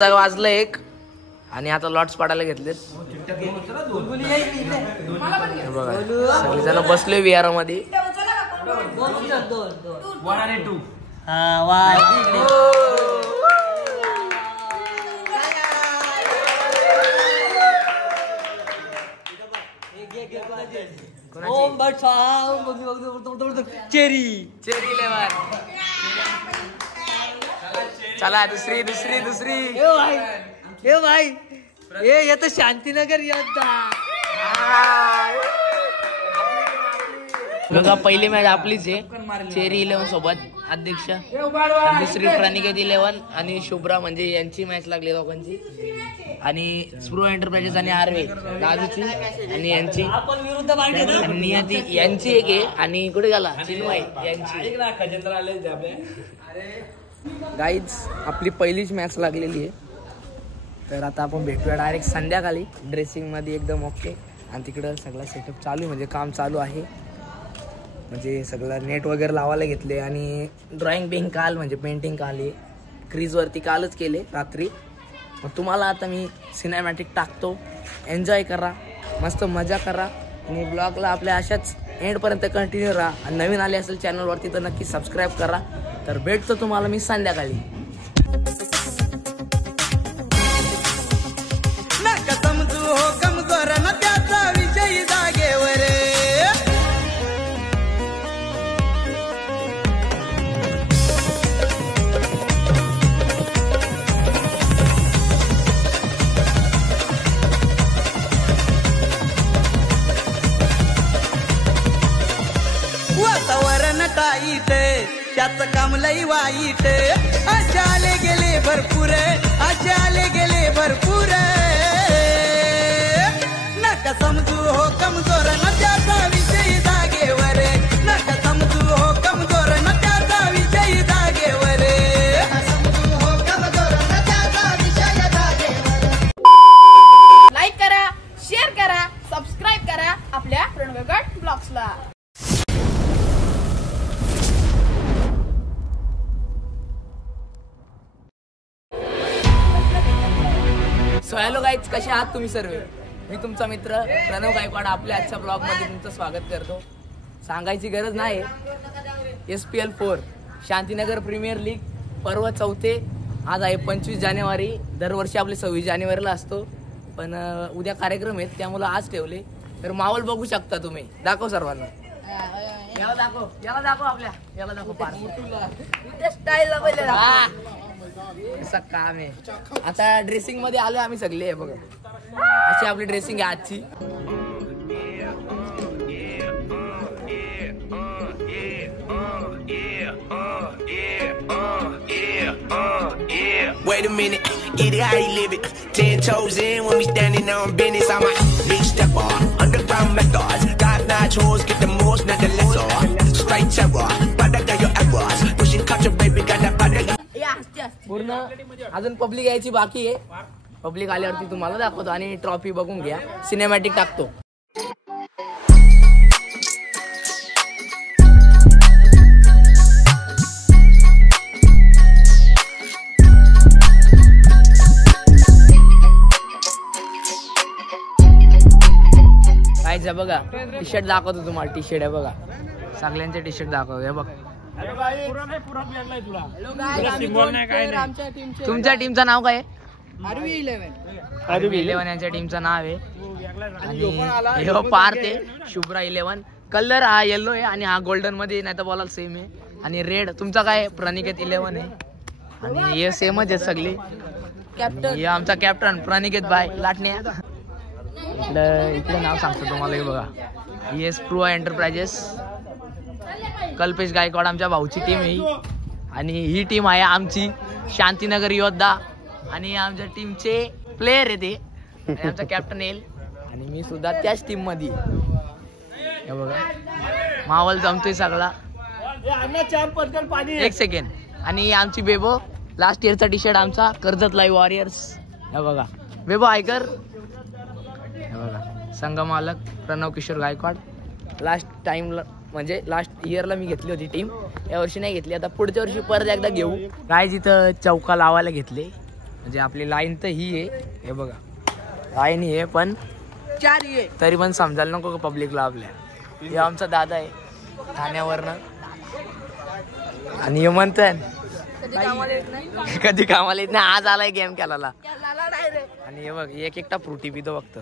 वाजलं एक आणि आता लॉट्स पाडायला घेतलेत. सगळेजण बसले विहार मध्ये. चेरी लेवर. चला दुसरी. हे भाई ये तो शांतीनगर योद्धा. बघा पहिली मॅच आपलीच आहे. चेरी 11 सोबत अध्यक्ष, दुसरी प्रणिकेत 11 आणि शुभ्रा म्हणजे यांची मॅच लागली दोघांची. आणि स्प्रो एंटरप्राइजेस आणि आर्वे राजूची आणि यांची आणि नियती यांची एक आहे. आणि कुठे गेला चिन्मय यांची. गाईज आपली पहिलीच मॅच लागलेली आहे. तर आता आपण भेटूया डायरेक्ट संध्याकाळी ड्रेसिंग मध्ये एकदम ओके. आणि तिकडं सगळं सेटअप चालू म्हणजे काम चालू आहे. म्हणजे सगळं नेट वगैरे लावायला घेतले आणि ड्रॉइंग बिंग काल म्हणजे पेंटिंग काल आहे. क्रीजवरती कालच केले रात्री. मग तुम्हाला आता मी सिनेमॅटिक टाकतो. एन्जॉय करा, मस्त मजा करा आणि ब्लॉगला आपल्या अशाच एंडपर्यंत कंटिन्यू राहा. आणि नवीन आले असेल चॅनलवरती तर नक्की सबस्क्राईब करा. तर भेटतो तुम्हाला मी संध्याकाळी. वातावरण टाईट त्याच काम लई वाईट. असे आले गेले भरपूर, असे आले गेले भरपूर. नका समजू हो कमजोर न त्याचा विषयी जागेवर. नका समजू हो कमजोर न त्याचा विषयी जागेवर. लाईक करा, शेअर करा, सबस्क्राईब करा आपल्या प्रणवगड ब्लॉग्सला. सो हॅलो गाईज, कसे आहात तुम्ही सर्व? मी तुमचा मित्र प्रणव गायकवाड आपल्या आजच्या ब्लॉगमध्ये तुमचं स्वागत करतो. सांगायची गरज नाही, SPL 4 शांतीनगर प्रीमियर लीग पर्व 4. आज आहे 25 जानेवारी. दरवर्षी आपले 26 जानेवारीला असतो, पण उद्या कार्यक्रम आहेत त्यामुळे आज ठेवले. तर माहोल बघू शकता तुम्ही. दाखव सर्वांना. याला दाखव आपल्या याला दाखव. असं काम आहे. आता ड्रेसिंग मध्ये आलो आम्ही सगळे. बघा अशी आपली ड्रेसिंग आहे आजची. Wait a minute, get it how you live it. 10 toes in when we standing on business. I'm a big stepper, underground methods. Got 9 hoes, get the most, not the lesser. Straight terror, but I got your errors. Pushing culture, baby, got that body. पूर्ण अजून public यायची बाकी आहे. Public आल्यावरती तुम्हाला दाखवतो आणि trophy बघून घ्या. सिनेमॅटिक टाकतो. काय बघा टी शर्ट दाखवतो तुम्हाला. टी शर्ट आहे बघा, सगळ्यांचे टी शर्ट दाखवतो. हे बघ तुमच्या टीमचं नाव काय? आर्वी 11 यांच्या टीमचं नाव आहे. आणि हे पार्थ आहे, शुभ्रा 11. कलर हा येलो आहे आणि हा गोल्डन मध्ये नाही तर बोलायला सेम आहे. आणि रेड तुमचा काय? प्रणिकेत 11 आहे. आणि हे सेमच आहे सगळे. कॅप्टन हे आमचा कॅप्टन प्रणिकेत भाई लाटणे. इथलं नाव सांगतो तुम्हाला. हे बघा, ही स्प्रो एंटरप्राइजेस कल्पेश गायकवाड आमच्या भाऊची टीम आहे. आणि ही टीम आहे आमची शांतीनगर योद्धा. आणि आमच्या टीमचे प्लेयर आहे ते. आमचा कॅप्टन येईल आणि मी सुद्धा त्याच टीम मध्ये. हे बघा माहोल जमतोय सगळा. एक सेकंड. आणि आमची बेबो लास्ट इयरचा टी शर्ट आमचा कर्जत लाईव्ह वॉरियर्स. हे बघा बेबो आयकर. हे बघा संघ मालक प्रणव किशोर गायकवाड. लास्ट टाइमला म्हणजे लास्ट इयरला मी घेतली होती टीम, या वर्षी नाही घेतली. आता पुढच्या वर्षी परत एकदा घेऊ. काय जिथं चौका लावायला घेतले म्हणजे आपली लाईन तर ही आहे, हे बघा लाईन ही आहे, पण 4 ये तरी पण समजायला नको का पब्लिकला आपल्या. हे आमचा दादा आहे ठाण्यावरनं, आणि हे म्हणतोय कधी कामाला येत नाही, आज आलाय गेम खेळायला. आणि हे बघ एक एकटा फ्रुटी पितो फक्त.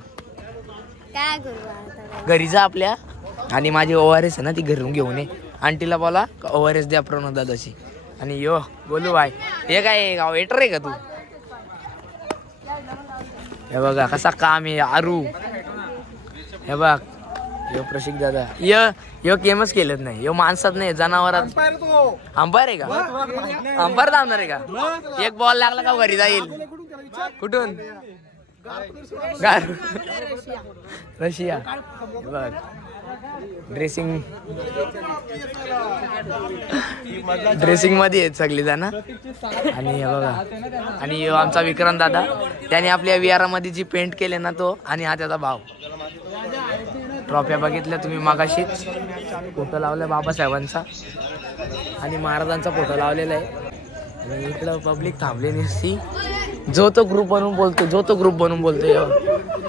काय करू घरी जा आपल्या, आणि माझी ORS आहे ना ती घरून घेऊन ये. आंटीला बोला ORS द्या प्रणव दादाची. आणि यो बोलू भाई, हे काय वेटर आहे का तू? हे बघा कसा काम आहे आरू. हे बघ यो प्रशिक दादा, यो गेमच केलंच नाही, यो माणसात नाही जनावरात. अंपायर आहे का? अंपायर थांबणार आहे का? एक बॉल लागला का घरी जाईल. कुठून? रशिया. बघ ड्रेसिंग मध्ये आहेत सगळी जण. आणि हे बघा, आणि आमचा विक्रांत दादा, त्याने आपल्या विहारा मध्ये जी पेंट केले ना तो, आणि हा त्याचा भाव. ट्रॉफ्या बघितल्या तुम्ही मागाशीच. फोटो लावलाय बाबासाहेबांचा आणि महाराजांचा फोटो लावलेला आहे. आणि इकडं पब्लिक थांबले नसती. जो तो ग्रुप बनवून बोलतोय.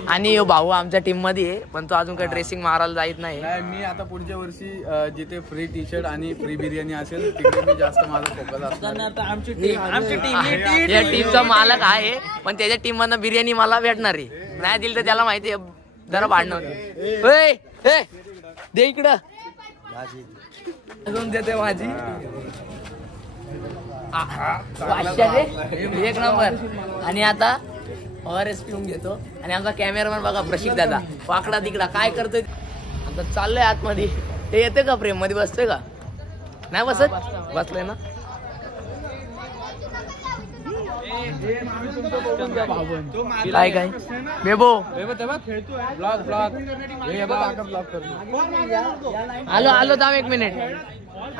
आणि यो भाऊ आमच्या टीम मध्ये आहे, पण तो अजून काही ड्रेसिंग मारायला जात नाही. मी आता पुढच्या वर्षी जिथे फ्री टी शर्ट आणि फ्री बिर्याणी असेल तिकडे मी जास्त माझा फोकस असणार. आमची टीम या टीमचा मालक आहे, पण त्याच्या टीम मधनं बिर्याणी मला भेटणार आहे. नाही दिली तर त्याला माहिती आहे जरा भांडण. दे इकडं अजून देते माझी. एक नंबर. आणि आता ORS पिऊन घेतो. आणि आमचा कॅमेरामॅन बघा प्रशिक दादा, वाकडा तिकडा काय करतोय. आता चाललंय आतमध्ये. ते येते का प्रेम मध्ये? बसतोय का? नाही बसत? बसलंय ना. काय काय बेबो आलो थांब 1 मिनिट.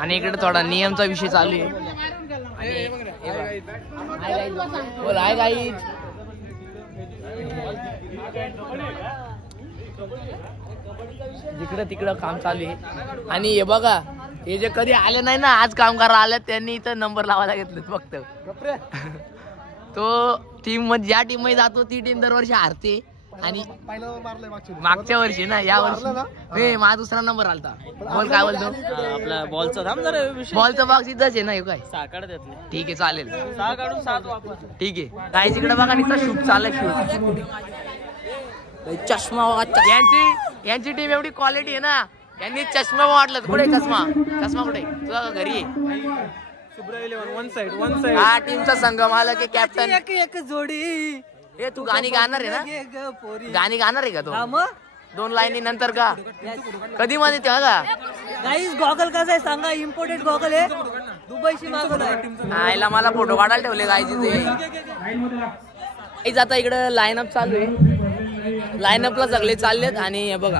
आणि इकडे थोडा नियमचा विषय चालू आहे. बोल हाय गाईज. जिकडं तिकडं काम चालू आहे. आणि हे बघा, हे जे कधी आले नाही ना, आज कामगार आले त्यांनी इथं नंबर लावायला घेतले फक्त. तो टीम मध्ये ज्या टीम मध्ये जातो ती टीम दरवर्षी हारते. आणि मागच्या वर्षी ना, या वर्षी माझा दुसरा नंबर आलता. बोल काय बोलतो? आपला बॉलचा बॉक्स इथंच आहे ना. हे काय ठीक आहे चालेल. ठीक आहे. काय तिकडे बघा नुसतं शूट चालय. शूट चष्मा. यांची टीम एवढी क्वालिटी आहे ना, यांनी चष्मा वाटलं. कुठे चष्मा कुठे? तुझा घरी आहे. हा टीमचा संघ आला की कॅप्टन. एक जोडी. ए तू गाणी गाणार आहे ना? गाणी गाणार आहे का तो? 2 लाईनी नंतर का? कधी मध्ये तेव्हा का? गाईस गॉगल कसा आहे सांगा. इम्पोर्टेड गॉगल आहे, दुबईशी मागवलाय. आयला मला फोटो काढायला ठेवले गायचे. आता इकडे लाईनअप चालू आहे. लाईनअपला सगळे चाललेत. आणि हे बघा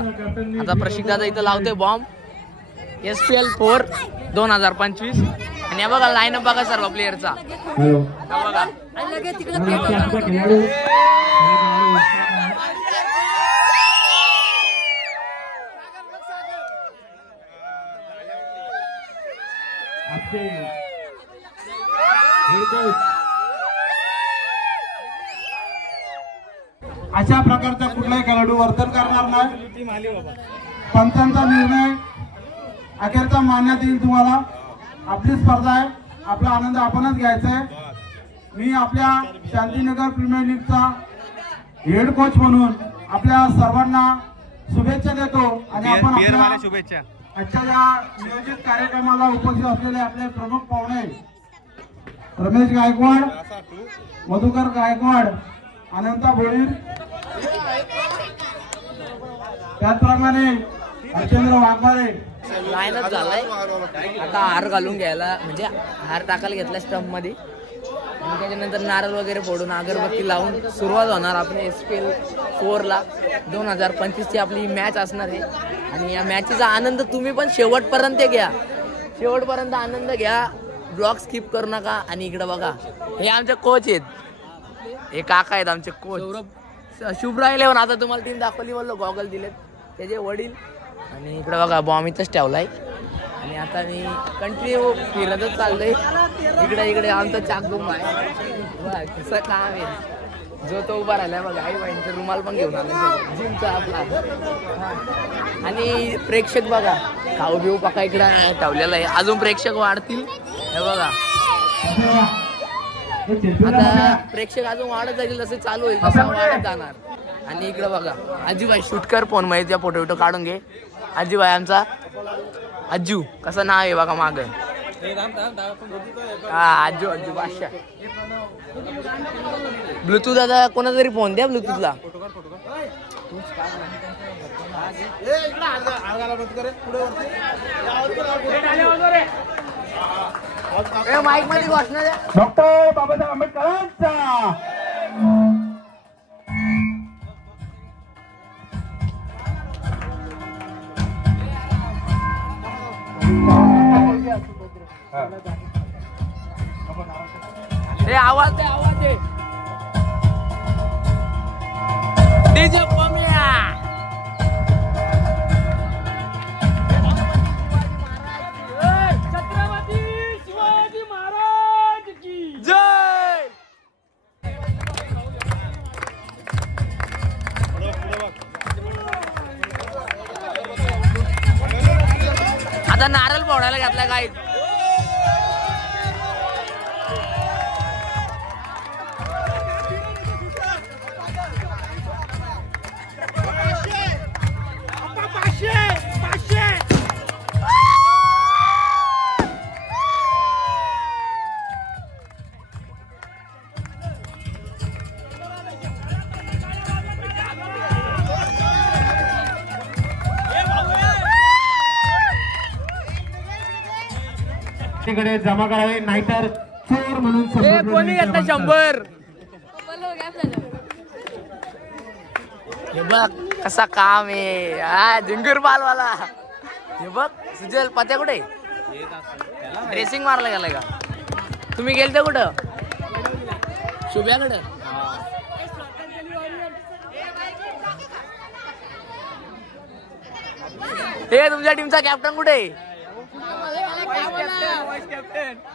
आता प्रशिक दादा इथं लावतोय बॉम्ब. SPL 4 2025. आणि हे बघा लाईनअप बघा सर्व प्लेयरचा. बघा अशा प्रकारचा कुठलाही खेळाडू वर्तन करणार नाही. पंचांचा निर्णय अखेरचा मानण्यात येईल तुम्हाला. आपली स्पर्धा आहे, आपला आनंद आपणच घ्यायचा आहे. मी आपल्या शांतीनगर प्रीमियर लीगचा हेड कोच म्हणून आपल्या सर्वांना शुभेच्छा देतो. आणि आपण शुभेच्छा. आजच्या या नियोजित कार्यक्रमाला उपस्थित असलेले आपले प्रमुख पाहुणे रमेश गायकवाड, मधुकर गायकवाड, अनंता भोईर, त्याचप्रमाणे हरचंद्र वाघमारे. लाईनअप झालाय. आता हार घालून घ्यायला, म्हणजे हार टाकायला घेतला स्टंप मध्ये. आणि त्याच्यानंतर नारळ वगैरे फोडून अगरबत्ती लावून सुरुवात होणार आपल्या SPL 4 ला. 2025 ची आपली मॅच असणार आहे. आणि या मॅचचा आनंद तुम्ही पण शेवटपर्यंत घ्या. शेवटपर्यंत आनंद घ्या. ब्लॉग स्किप करू नका. आणि इकडे बघा हे आमचे कोच आहेत. हे काका आहेत आमचे कोच. शुभ्रा 11. आता तुम्हाला टीम दाखवली, बोललो गॉगल दिलेत त्याचे वडील. आणि इकडे बघा बॉम्ब इथंच ठेवलाय. आणि आता मी कंटिन्यू फिरतच चाललोय. इकडे आमचा चाकदुम आहे. कसं काम आहे जो तो उभा राहिलाय बघा आई बाईंचा रुमाल पण घेऊन आला जिमचा आपला आणि प्रेक्षक बघा खाऊ बिऊ पका इकडे ठेवलेला आहे अजून प्रेक्षक वाढतील हे बघा आता प्रेक्षक अजून वाढत जाईल जसे चालू होईल तसं वाढत जाणार आणि इकडे बघा आजीबाई शूट कर फोन मध्ये त्या फोटो काढून घे आजीबाई आमचा आजू कसं नाव आहे बघा माग हा आजू आजू बादशाह ब्लूटूथ आता कोणाचा तरी फोन द्या ब्लूटूथला माईक मध्ये घोषणा द्या डॉक्टर बाबासाहेब आंबेडकरांचा आवाज दे डीजे पम्या छत्रपती शिवाजी महाराज की जय आता नारळ फोडायला घातला काय तिकडे जमा करावे नाहीतर चोर म्हणून कोणी घेतला 100 हे बघ कसा काम आहे हा जिंगूर बालवाला हे बघ सुजल पत्या कुठे ड्रेसिंग मारला गेलाय का तुम्ही गेलते कुठं शुभ्याकडं हे तुमच्या टीमचा कॅप्टन कुठे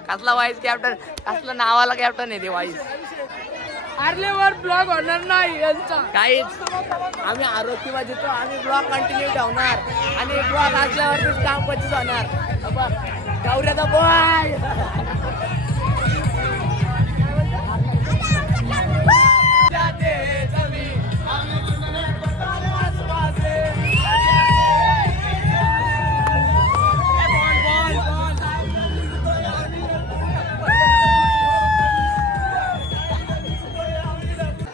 कसला वाईस कॅप्टन कसला नावाला कॅप्टन आहे ते वाईस आरलेवर ब्लॉग होणार नाही यांचा काहीच आम्ही आरोग्यमा देतो आम्ही ब्लॉग कंटिन्यू ठेवणार आणि ब्लॉग असल्यावरच काम पच्चीस होणार गौऱ्याचा बॉय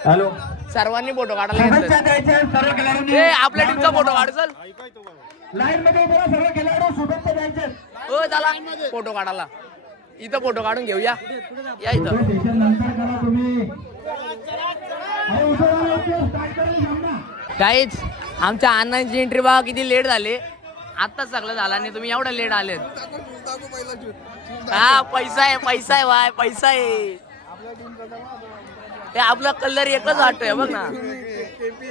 हॅलो सर्वांनी फोटो काढायला घेतलं आपल्या टीमचा फोटो काढ चल लाईन मध्ये सर्व खेळाडू शुभेच्छा द्यायचे हो चला फोटो काढायला इथं फोटो काढून घेऊया या इथं काहीच आमच्या अण्णांची एंट्री बघा किती लेट झाले आत्ताच सगळं झालं आणि तुम्ही एवढं लेट आलेत हा पैसा आहे बाय पैसा आहे ते आपला कलर एकच वाटतोय बघ ना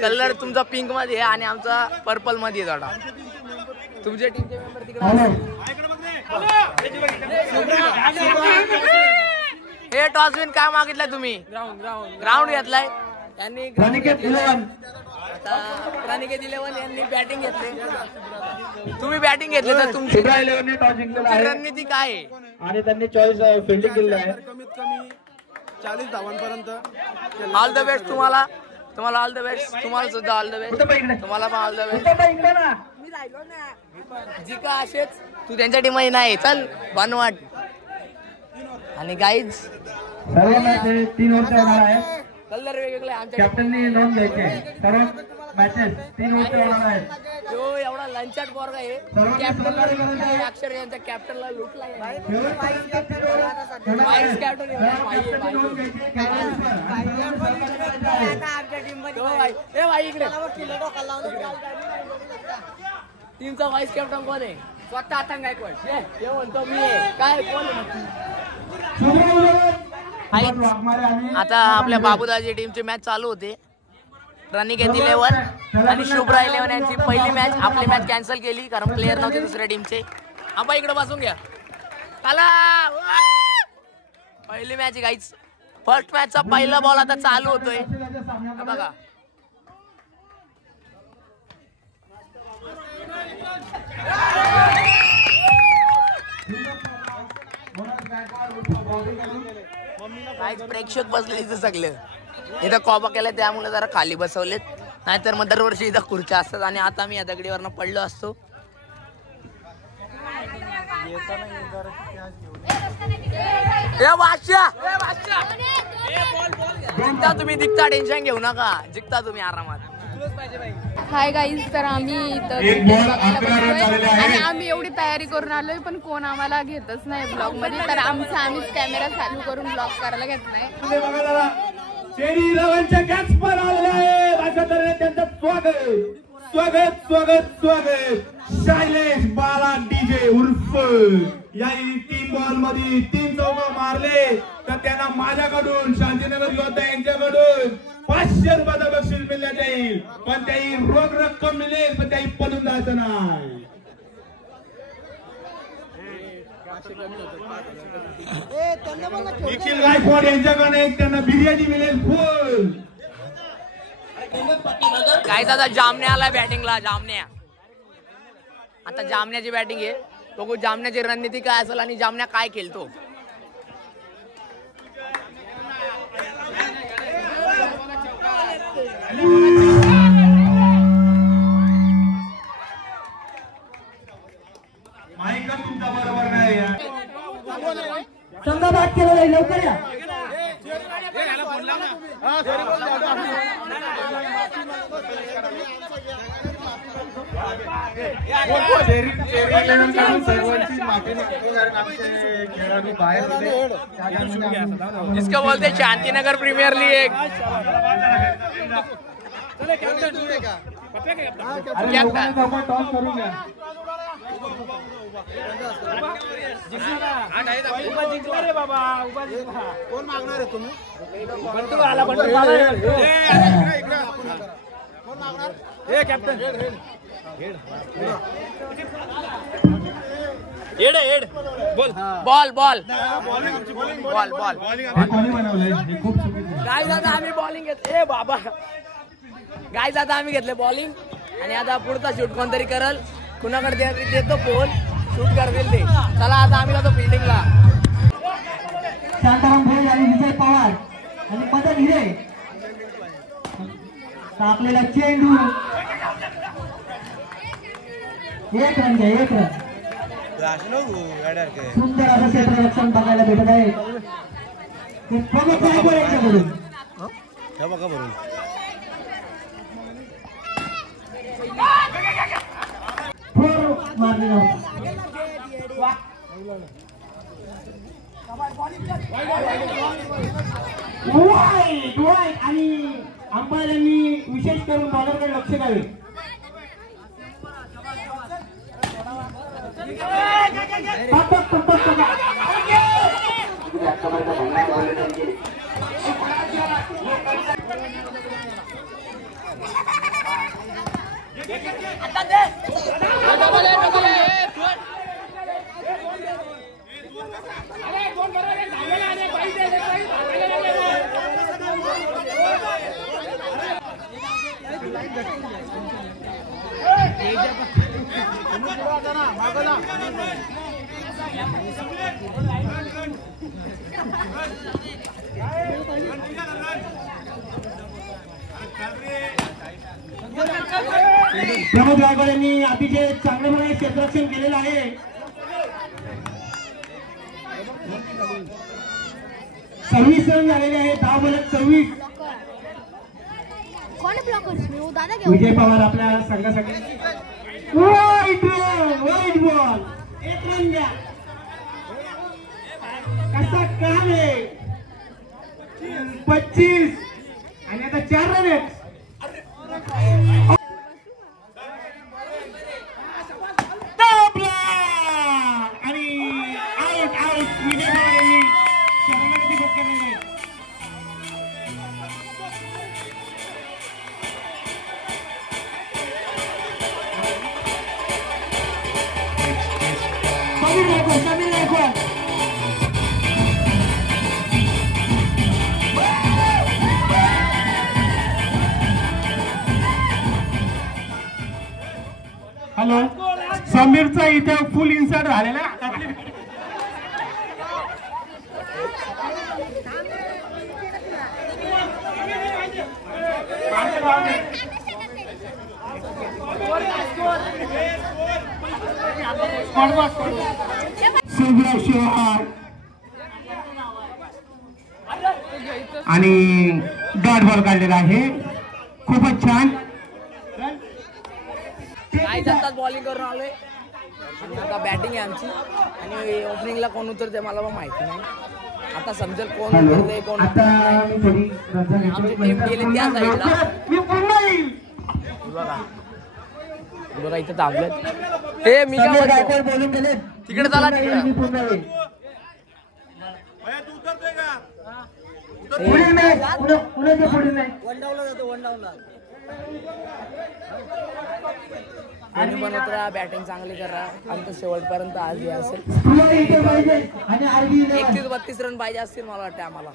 कलर तुमचा पिंक मध्ये आहे आणि आमचा पर्पल मध्ये आहे थोडा तुमच्या टीमचे मेंबर तिकडे हे टॉसविन काय मागितलंय तुम्ही ग्राउंड घेतलाय यांनी रानिकेत 11 यांनी बॅटिंग घेतली तुम्ही बॅटिंग घेतली तर तुमची रणनीती काय आहे आणि त्यांनी 40 फिल्डिंग केलेली आहे कमीत कमी 40 धावांपर्यंत ऑल द बेस्ट तुम्हाला ऑल द बेस्ट तुम्हाला सुद्धा ऑल द बेस्ट तुम्हाला पण ऑल द बेस्ट जिका असेच तू त्यांच्या टीम मध्ये नाही चल बनवाट आणि गाईज सर्व मॅच 3 ओव्हर होणार आहे कलर वेगवेगळे आमच्या कॅप्टननी नोंद घ्यायची सर्व मॅचेस 3 ओव्हर होणार आहेत जो एवढा लंचाट पोरगा आहे कॅप्टनला अक्षर यांच्या कॅप्टनला लुटला वाईस कॅप्टन टीमचा वाईस कॅप्टन कोण आहे स्वतः आता गायकवाड हे म्हणतो मी काय कोण आता आपल्या बाबूदाजी टीमची मॅच चालू होते रनिकेत 11 आणि शुभ्रा 11 यांची पहिली मॅच आपली मॅच कॅन्सल केली कारण प्लेयर नव्हते दुसऱ्या टीमचे आपण इकडे बसून घ्या चला पहिली मॅच गाईच फर्स्ट मॅचचा पहिला बॉल आता चालू होतोय बघा. प्रेक्षक बसले इथं सगळे. इथं कॉबा केलाय त्यामुळे जरा खाली बसवलेत, नाहीतर मग दरवर्षी इथं खुर्च्या असतात. आणि आता मी या दगडीवरनं पडलो असतो. जिंकता तुम्ही, दिखता टेन्शन घेऊ नका, जिंकता तुम्ही आरामात. हाय गाईज, तर आम्ही इथं आणि आम्ही एवढी तयारी करून आलोय पण कोण आम्हाला घेतच नाही ब्लॉग मध्ये. तर आम्हीच कॅमेरा चालू करून ब्लॉग करायला घेत नाही. त्यांचं स्वागत स्वागत स्वागत. शैलेश बाला डीजे उर्फ या 3 बॉल मध्ये 3 चौका मारले तर त्यांना माझ्याकडून, शांतीनगर योद्धा यांच्याकडून 500 रुपयाचं बक्षीस मिळण्यात येईल. पण त्याही रोख रक्कम मिळेल, पण त्याही पडून जायचं नाही. निखिल गायकवाड यांच्याकडे त्यांना बिर्याणी मिळेल फुल. काय दादा जामण्या आलाय बॅटिंगला. जामण्या आता जामण्याची बॅटिंग आहे. बघू जामण्याची रणनीती काय असेल आणि जामण्या काय खेळतो. माईक तुमचा बरोबर नाही. संघ बाद केला जाईल, लवकर या. जिसको बोलते शांतीनगर प्रीमियर लीग. टॉस करून घ्या. कोण मागणार आहे तुम्ही? Captain ball ball ball ball. काय दादा आम्ही बॉलिंग घेतले बाबा. काय दादा आम्ही घेतले बॉलिंग आणि आता पुढचा शूट कोणतरी करल. कुणाकडे देतो फोन, शूट करतील ते. चला आता आम्ही जातो फिल्डिंगला. शांताराम भोज आणि विजय पवार आणि मदन हिरे टाकलेला चेंडू. 1 रन घ्या, 1 रन. सुंदर असं क्षेत्ररक्षण बघायला भेटत आहे. प्रमुख गायकवाड यांच्याकडून मारली वाईट. आणि अंपायरांनी विशेष करून बॉलरकडे लक्ष द्यावे. प्रमोद गायकवाड यांनी अतिशय चांगल्या प्रकारे क्षेत्ररक्षण केलेलं आहे. सर्व्हिस रन झालेले आहे. 10 बॉलात 26. विजय पवार आपल्या संघासाठी वाईट बॉल. 1 रन द्या. कसा काम आहे. 25 आणि आता 4 रन आहेत. आणि आउट आउट. विजय पवार यांनी शरणागती पत्करलेली आहे. समीर गायकवाड आलो. समीरचा इथे फुल इन्सर्ट झालेला सुब्रव शिवहार आणि डॉट बॉल काढलेला आहे. खूपच छान. काय जातात बॉलिंग करून आलोय आणि आता बॅटिंग आहे आमची आणि ओपनिंगला कोण उतरते मला पण माहिती नाही. आता समजेल कोण उतरते कोण आमची टीम गेली त्या साईडला. बघा इथे थांबलेत ते मी काय तिकडे चला तिकडे. बॅटिंग चांगली करा आमचं शेवटपर्यंत आज हे असेल. 31-32 रन पाहिजे असतील मला वाटतं आम्हाला.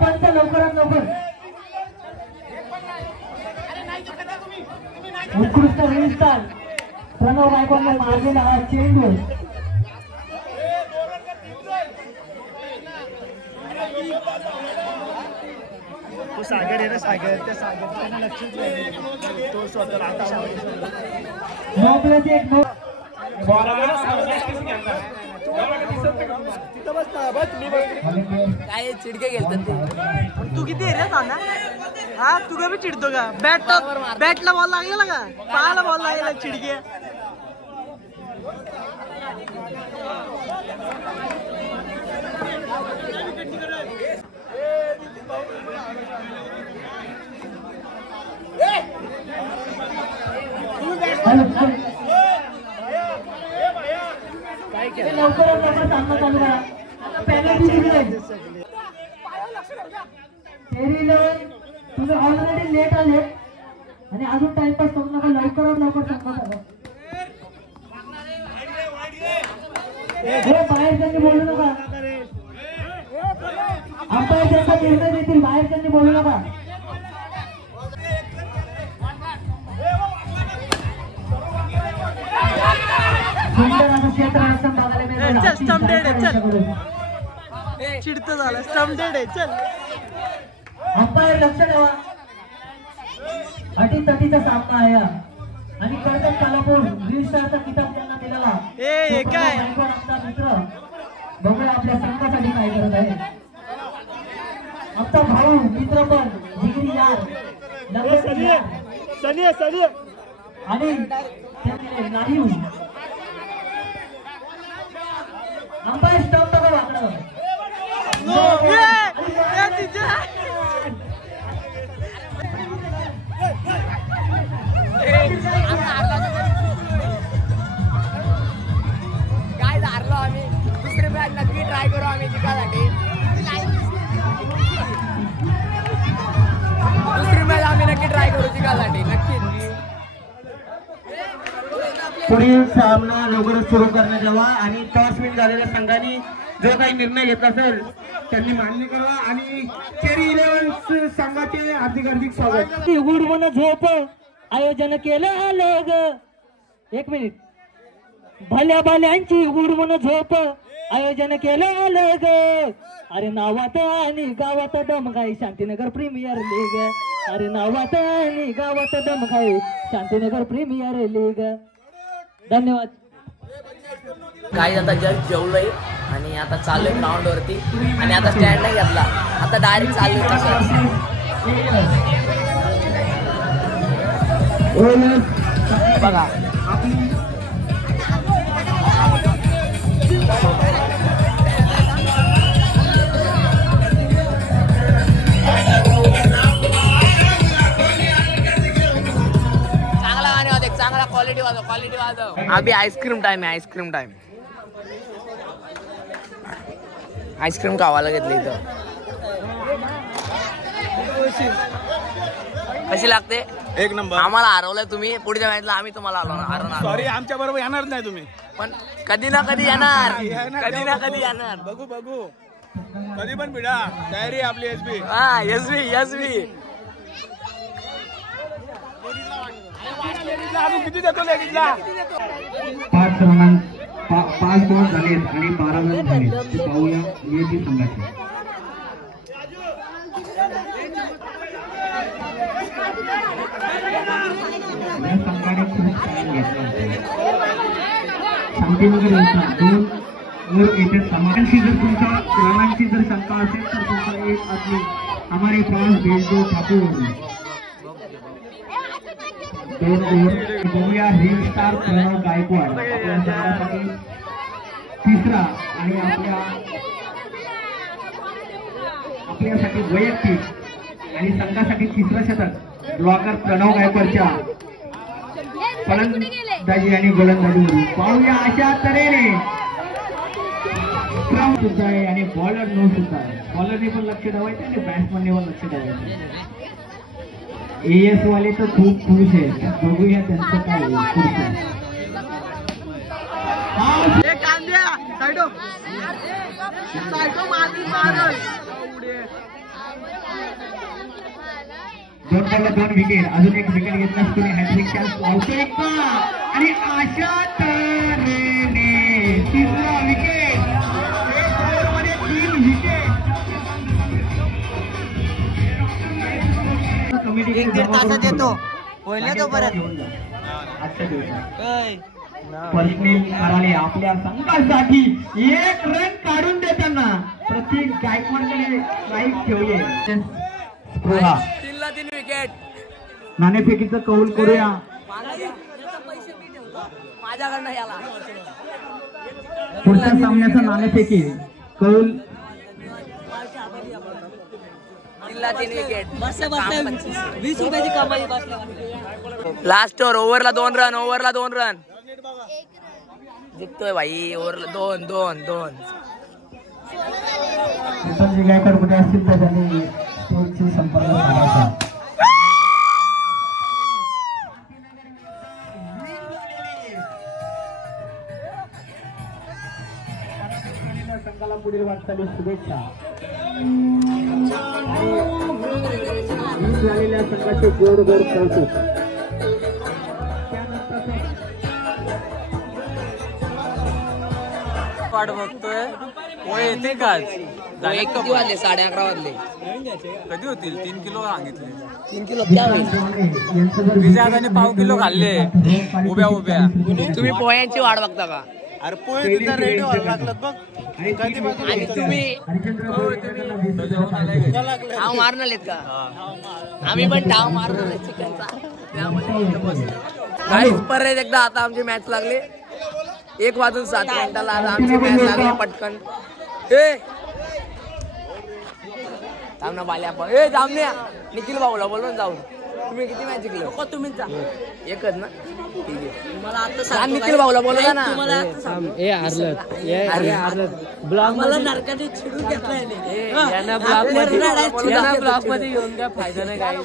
पंच लवकरात लवकर उत्कृष्ट विस्तार प्रणव गायकवाडने मारलेला हा चेंडू. सागर आहे ना सागर त्या सागरच्या लक्षच नाही तो स्वतःला आता 9+1 काय चिडके गेलतात ते. तू किती रे सांगा. हा तू का बी चिडतो का. बॅटला बॉल लागलेला का पायाला बॉल लागलेला चिडके. लवकरात लवकर सामना चालू करा. तुम्ही ऑलरेडी लेट आले आणि अजून टाइमपास करू नका. लवकरात लवकर सामना करा. बाहेर त्यांनी बोलू नका. अंपायर त्यांचा निर्णय देतील. बाहेर त्यांनी बोलू नका. चिडत झालं स्टम्पडेड आहे. चल अंपायर लक्ष ठेवा. अटीतटीचा सामना आहे आणि कर्जत कालापूर ग्रीन स्टारचा किताब त्यांना दिलेला. काय आमचा मित्र बघूया आपल्या संघासाठी काय करत आहे. आमचा भाऊ मित्र पण जिगरी यार आणि नाही. अंपायर स्टॉप टाका वाकडं. काय हारलो आम्ही. दुसरी मॅच नक्की ट्राय करू आम्ही जिंकायसाठी. दुसरी मॅच आम्ही नक्की ट्राय करू जिंकायसाठी नक्कीच. पुढील सामना लवकरच सुरू करण्यात यावा आणि टॉस विन झालेल्या संघाने जो काही निर्णय घेतला असेल त्यांनी मान्य करावा. आणि चेरी 11 संघाचे हार्दिक स्वागत. उडवून झोप आयोजन केलं आलं ग. 1 मिनिट. भल्या भल्यांची उडवून झोप आयोजन केलं आलं ग. अरे नावात आणि गावात दमखाई शांतीनगर प्रीमियर लीग. अरे नावात आणि गावात दमखाई शांतीनगर प्रीमियर लीग. धन्यवाद. काय आता जस्ट जेवलोय आणि आता चाललोय ग्राउंड वरती आणि आता स्टँड नाही घेतला. आता डायरेक्ट चाललोय तसं. बघा चांगला गाणे वाजव. चांगला क्वालिटी वाजव. अभी आईस्क्रीम टाइम आहे. आईस्क्रीम खावायला घेतलं इथं. कशी लागते? एक नंबर. आम्हाला हरवलंय तुम्ही, पुढच्या मॅचला आम्ही तुम्हाला हरवणार. सॉरी, आमच्या बरोबर येणार नाही तुम्ही, पण कधी ना कधी येणार, कधी ना कधी येणार. बघू बघू, कधी पण भिडा. तयारी आपली एसबी. हा एसबी एसबी. किती देतो लेडीजला? 5 रन 5 बॉल झालेत आणि 12 रन झाले. पाहूया येथे संघाचे. या संघाने खूप छान घेतला. शांतीनगर यांचा 2 ओव्हर येथे समाधानशी जर तुमचा रनांची जर शंका असेल तर तुमचा एक आदमी हमारे पास भेज दो ठाकूर. 2 ओव्हर. बघूया हिल स्टार प्रणव गायकवाड आपल्या संघासाठी तिसरा आणि आपल्यासाठी वैयक्तिक आणि संघासाठी तिसरा शतक ब्लॉकर प्रणव गायकवाडच्या फलंदाजी आणि गोलंदाजीवरून. पाहूया अशा तऱ्हेने सुद्धा आहे आणि बॉलर नो सुद्धा आहे. बॉलरने पण लक्ष ठेवायचं आणि बॅट्समनने पण लक्ष ठेवायचं. एएस वाले तर खूप खुश आहेत. बघूया त्यांचं काय दोन बॉलला 2 विकेट. अजून एक विकेट घेतल्यास तुम्ही हॅट्रिक चान्स लावतोय का? आणि अशा तऱ्हेने तिसरा विकेट. 1 ओव्हरमध्ये 3 विकेट. एक दीड तासात येतो होईल तो परत. आजच्या दिवसात पर्सनल कराले आपल्या संघासाठी 1 रन काढून देताना प्रत्येक गायकवाडकडे स्ट्राईक ठेवले. 3 विकेट. नाणेफेकीचं कौल करूया. माझ्याकडनं याला पुढच्या सामन्याचा नाणेफेकी कौल. 3 विकेट. 20 रुपयाची कमाई. लास्ट ओव्हरला 2 रन, ओव्हरला 2 रन जिंकतोय भाई. ओव्हरला 2. जे गायकवाड कुठे असतील तर त्यांनी स्टेजशी संपर्क साधायचा. संघाला पुढील वाटचाली शुभेच्छा. झालेल्या संघाचे गोड गोड कौतुक. वाट बघतोय पोहे येते का? किती वाजले? 11:30 वाजले. कधी होतील? 3 किलो सांगितले. 3 किलो क्या होईल? विजयाने पाव किलो खाल्ले उभ्या उभ्या. तुम्ही पोह्यांची वाट बघता का? अरे पोहे तिथं रेडी व्हायला लागलं बघ. आणि तुम्ही ठाव मारणार का? आम्ही पण ठाव मारणार चिकनचा. परत एकदा आता आमची मॅच लागली 1:07 आमची मॅच लागली पटकन. थांब ना बाल्या पण. जामण्या निखिल भाऊला बोलून जाऊन. तुम्ही किती मॅच जिंकले? तुम्ही एकच ना? ठीक आहे. मला आता निखिल भाऊला बोलला ना. ब्लॉग मला नरकाने चिडून घेतलाय. ब्लॉग मध्ये घेऊन काय फायदा नाही काय.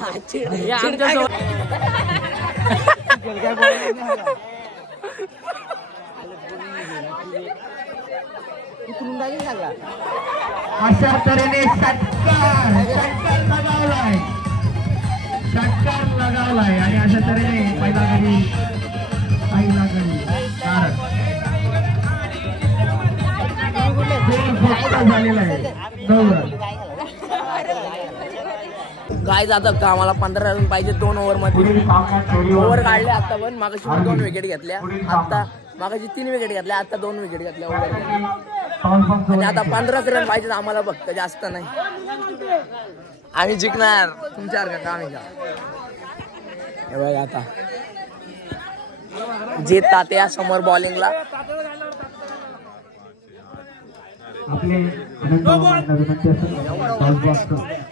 अशा तऱ्हेने षटकार लगावलाय आणि अशा तऱ्हेने पहिला गडी झालेला आहे. काय जातं का? आम्हाला 15 रन पाहिजे 2 ओव्हर मध्ये. ओव्हर काढले आता पण. मागाशी 2 विकेट घेतल्या. आता मागाशी 3 विकेट घेतल्या. आता 2 विकेट घेतल्या ओव्हर. आणि आता 15 रन पाहिजे आम्हाला फक्त, जास्त नाही. आम्ही जिंकणार तुमच्यासारखं काम आहे का? हे बघ आता जे तात्या समोर बॉलिंगला.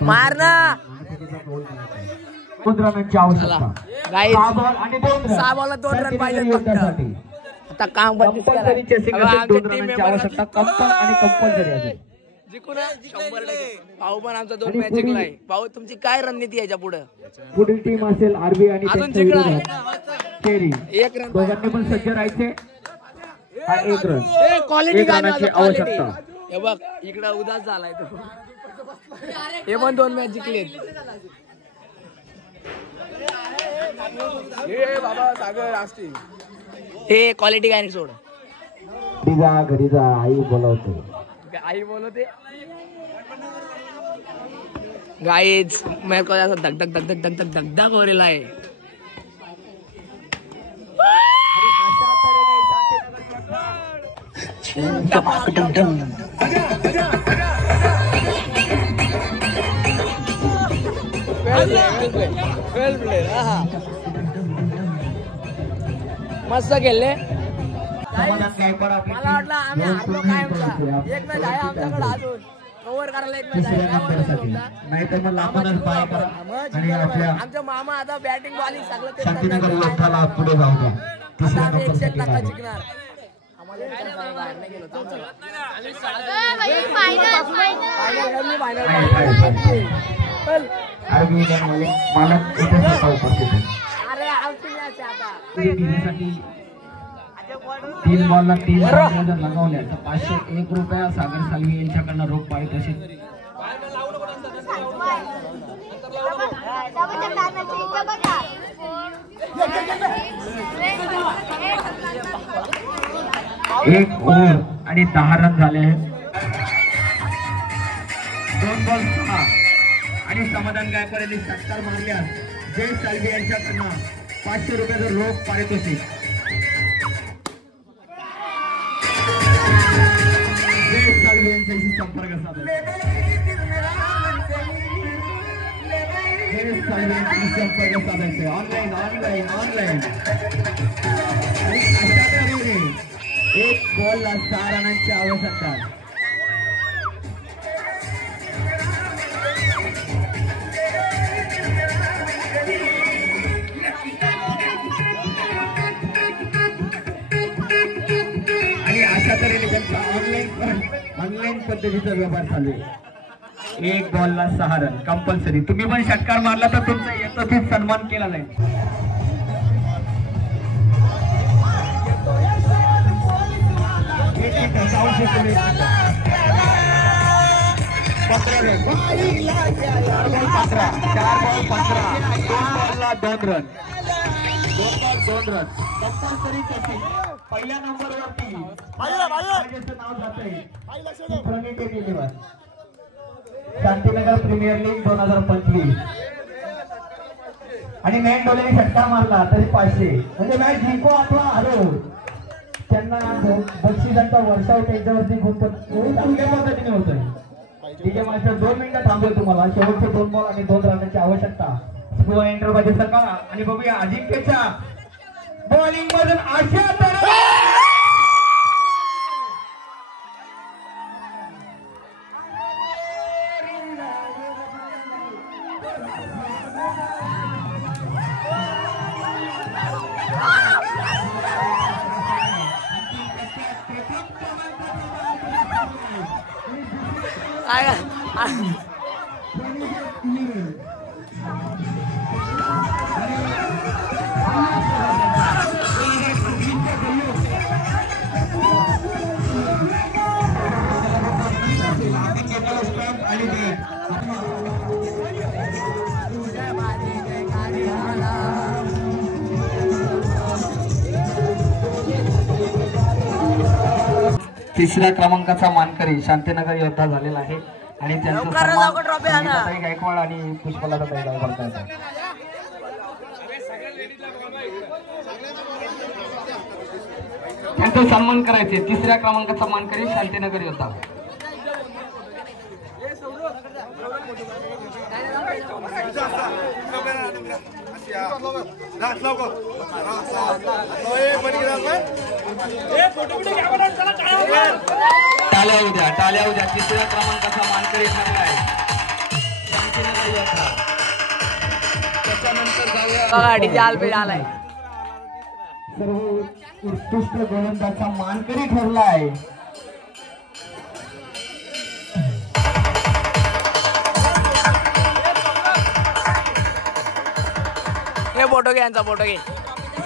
मार ना. 2 रनांची आवश्यकता. 6 बॉलला 2 रन पाहिजे फक्त. आता काम बंद कंपल्सरी आवश्यकता. कंपल्सरी आणि कंपल्सरी असेल. जिंकू ना 100%. भाऊ पण आमचा 2 मॅच जिंकलाय. भाऊ तुमची काय रणनीती याच्या पुढे? पुढील टीम असेल आरबी आणि अजून त्यांच्या जिंकणार विरोधात केरी. 1 रन. दोघांनी पण सज्ज राहायचे. हा 1 रन. क्वालिटी 1 रनाची आवश्यकता. हे बघ इकडं उदास झालाय तो. हे पण 2 मॅच जिंकलेत. हे बाबा सागर असते. हे क्वालिटी काय नाही सोड. घरी जा आई बोलवते. आई बोलवते. गाईज मेरे को ऐसा धक धक धक धक धक धक धक धक हो रहा है. वेल प्ले. मस्त खेळले. मला वाटलं आम्ही हारलो कायमचा. एक मॅच आहे आमच्याकडे अजून कव्हर करायला. एक मॅच आहे. नाही तर मग आपणच बाय करा आणि आपल्या आमच्या मामा आता बॅटिंग बॉलिंग सगळं ते शांतीनगर योद्धाला पुढे जाऊ द्या. आता आम्ही 100% जिंकणार. आम्हाला बाहेर नाही गेलो. अरे आमची मॅच आता 3 बॉलला 3 रन लगावल्या तर 501 रुपया सागर सालवी यांच्याकडनं रोख पाळीत असेल. एक ओव्हर आणि 10 रन झाले आहेत. 2 बॉल 6 आणि समाधान गायकवाड यांनी षटकार मारल्यास जय सालवी यांच्याकडनं 500 रुपयाचं रोख पारितोषिक. जय सालवी यांच्याशी संपर्क साधा. जय सालवी यांच्याशी संपर्क साधायचे. Online online online. आणि अशा तऱ्हेने 1 बॉलला 6 रनांची आवश्यकता. आणि अशा तऱ्हेने त्यांचा ऑनलाईन पद्धतीचा व्यवहार चालू आहे. 1 बॉलला 6 रन कंपल्सरी. तुम्ही पण षटकार मारला तर तुमचा यथोचित सन्मान केला जाईल. पहिल्या नंबरवरती नाव जाते शांतीनगर प्रीमियर लीग 2025 आणि मॅच डोलेने षटकार मारला तरी 500. म्हणजे मॅच जिंको अथवा हरो त्यांना बक्षिसांचा वर्षाव त्यांच्यावरती खूप चांगल्या पद्धतीने होतोय. ठीक आहे मास्टर 2 मिनिटं थांबवतो. तुम्हाला शेवटचे 2 बॉल आणि 2 रनांची आवश्यकता. स्को एंटर मध्ये सकाळ आणि बघूया अजिंक्यच्या बॉलिंग मधून अशा तऱ्हेने तिसऱ्या क्रमांकाचा मानकरी शांतीनगर योद्धा झालेला आहे आणि त्यांचा गायकवाड आणि पुष्पलता गायकवाड त्यांचा सन्मान करायचे. तिसऱ्या क्रमांकाचा मानकरी शांतीनगर योद्धा. टाळ्या उद्या. तिसऱ्या क्रमांकाचा मानकरी ठरला आहे शांतीनगर योद्धा. त्याच्यानंतर जाऊया सर्व उत्कृष्ट गोलंदाजाचा मानकरी ठरला आहे फोटो घे यांचा फोटो घे.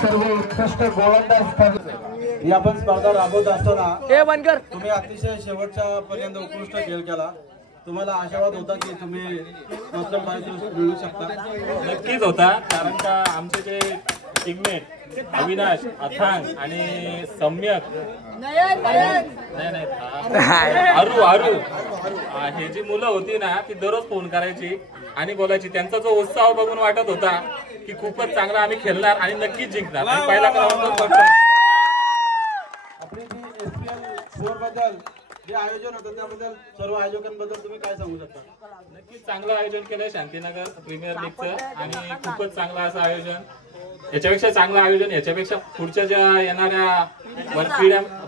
सर्व उत्कृष्ट गोलंदाज ही आपण स्पर्धा राबवत असताना हे बंद कर. तुम्ही अतिशय शेवटच्या पर्यंत उत्कृष्ट खेळ केला. तुम्हाला आशावाद होता की तुम्ही प्रथम प्राइज मिळवू शकता. नक्कीच होता, कारण का आमचे जे टीममेट अविनाश, अथांग आणि सम्यक आरू हे जी मुलं होती ना ती दररोज फोन करायची आणि बोलायची. त्यांचा जो उत्साह बघून वाटत होता की खूपच चांगला आम्ही खेळणार आणि नक्कीच जिंकणार. पहिला क्रमांक आपली जी SPL 4 बद्दल जे आयोजन होतं त्याबद्दल सर्व आयोजकांबद्दल तुम्ही काय सांगू शकता? नक्कीच चांगलं आयोजन केलंय शांतीनगर प्रीमियर लीगचं आणि खूपच चांगलं असं आयोजन. याच्यापेक्षा चांगलं आयोजन याच्यापेक्षा पुढच्या ज्या येणाऱ्या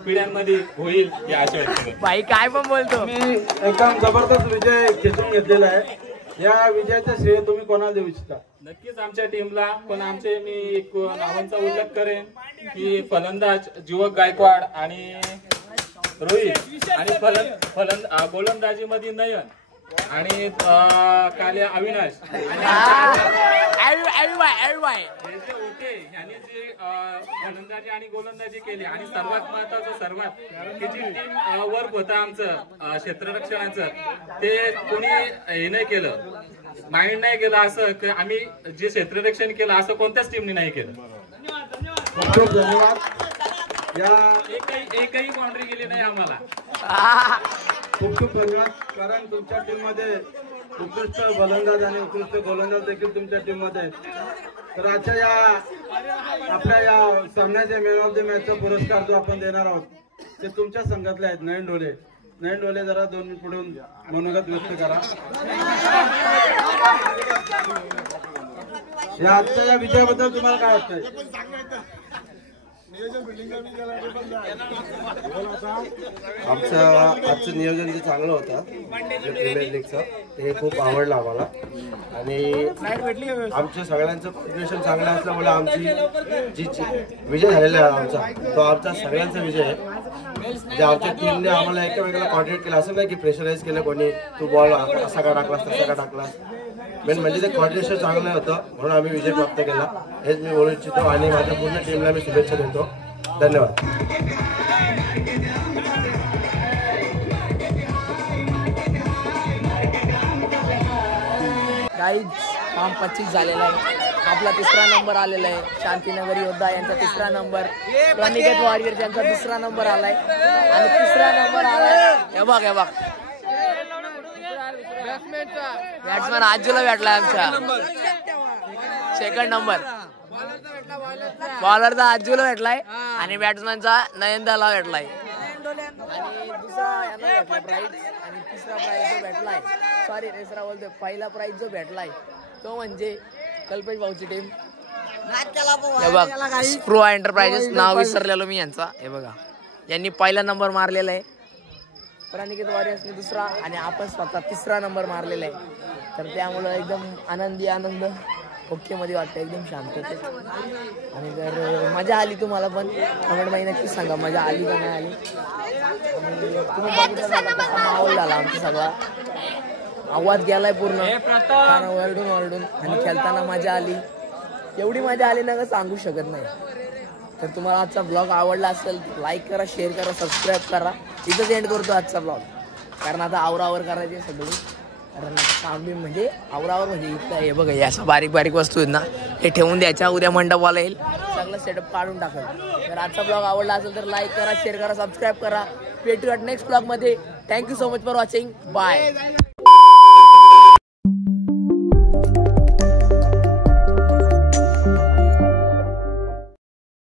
पिढ्यांमध्ये होईल ही आशा व्यक्त. बाई काय पण बोलतो. मी एकदम जबरदस्त विजय खेचून घेतलेला आहे. या विजयाचं श्रेय तुम्ही कोणाला देऊ इच्छिता? नक्कीच आमच्या टीमला, पण आमचे मी एक नावांचा उल्लेख करेन की फलंदाज युवक गायकवाड आणि रोहित आणि गोलंदाजी मध्ये नयन आणि काल्या अविनाश होते यांनी जी फलंदाजी आणि गोलंदाजी केली. आणि सर्वात महत्वाचं की जी टीम वर्क होता आमचं क्षेत्ररक्षणाचं ते कोणी हे नाही केलं, माइंड नाही केलं असं. आम्ही जे क्षेत्ररक्षण केलं असं कोणत्याच टीमने नाही केलं. खूप धन्यवाद. या एकही बाउंड्री गेली नाही आम्हाला. खूप खूप धन्यवाद. कारण तुमच्या टीम मध्ये उत्कृष्ट फलंदाज आणि उत्कृष्ट गोलंदाज देखील तुमच्या टीम मध्ये. तर आजच्या आपल्या या सामन्याच्या मॅन ऑफ द मॅचचा पुरस्कार जो आपण देणार आहोत ते तुमच्या संघातले आहेत नयन ढोले. नयन ढोले जरा 2 मिनिट पुढून मनोगत व्यक्त करा. या आजच्या या विजयाबद्दल तुम्हाला काय वाटतंय? आमचं आजचं नियोजन जे चांगलं होतं प्रीमियर लीगचं ते खूप आवडलं आम्हाला. आणि आमच्या सगळ्यांचं कॉम्बिनेशन चांगलं असल्यामुळे आमची जी विजय झालेला आहे आमचा तो आमचा सगळ्यांचा विजय आहे. जे आमच्या टीमने आम्हाला एकमेकाला कॉर्डिनेट केलं. असं नाही की प्रेशराईज केलं कोणी, तू बॉल असा का टाकलास तसा का टाकलास. मेन म्हणजे ते कॉर्डिनेशन चांगलं होतं म्हणून आम्ही विजय प्राप्त केला. हेच मी बोलू इच्छितो आणि माझ्या पूर्ण टीमला मी शुभेच्छा देतो. धन्यवाद. गाईज काम 25 झालेला आहे. आपला 3रा नंबर आलेला आहे. शांतीनगर योद्धा यांचा 3रा नंबर, अनिकेत वॉरियर यांचा 2रा नंबर आलाय आणि 3रा नंबर आलाय. हे बघ बॅट्समॅन आजूला भेटलाय आमच्या. 2nd नंबर बॉलरचा आजूला भेटलाय आणि बॅट्समॅनचा नयनदाला भेटलाय. आणि दुसरा यांना भेटला प्राइज आणि 3रा प्राइज जो भेटलाय, सॉरी 3रा बोलतोय, पहिला प्राइज जो भेटलाय तो म्हणजे कल्पेश भाऊची टीम. हे बघ स्प्रो एंटरप्राइजेस नाव विसरलेलो मी यांचा. हे बघा यांनी पहिला नंबर मारलेला आहे. अनिकेत वॉरियर्सने 2रा आणि आपण स्वतः 3रा नंबर मारलेला आहे. तर त्यामुळं एकदम आनंद ओके मध्ये वाटतं, एकदम शांततेत. आणि जर मजा आली तुम्हाला पण कमेंटमध्ये नक्कीच सांगा मजा आली का नाही आली. आणि तुम्ही बघितलं कसा माहोल झाला आमचा सगळा. आवाज गेलाय पूर्ण कारण ओरडून आणि खेळताना मजा आली. एवढी मजा आली ना का सांगू शकत नाही. तर तुम्हाला आजचा ब्लॉग आवडला असेल लाईक करा, शेअर करा, सबस्क्राईब करा. इथंच एंड करतो आजचा ब्लॉग कारण आता आवरावर करायचे सगळी. कारण सावली म्हणजे आवरावर म्हणजे इथं हे बघा अशा बारीक वस्तू आहेत ना हे ठेवून द्यायच्या. उद्या मंडपाला येईल सगळं सेटअप काढून टाकल. तर आजचा ब्लॉग आवडला असेल तर लाईक करा, शेअर करा, सबस्क्राईब करा. भेटूयात नेक्स्ट ब्लॉगमध्ये. Thank you so much for watching. Bye.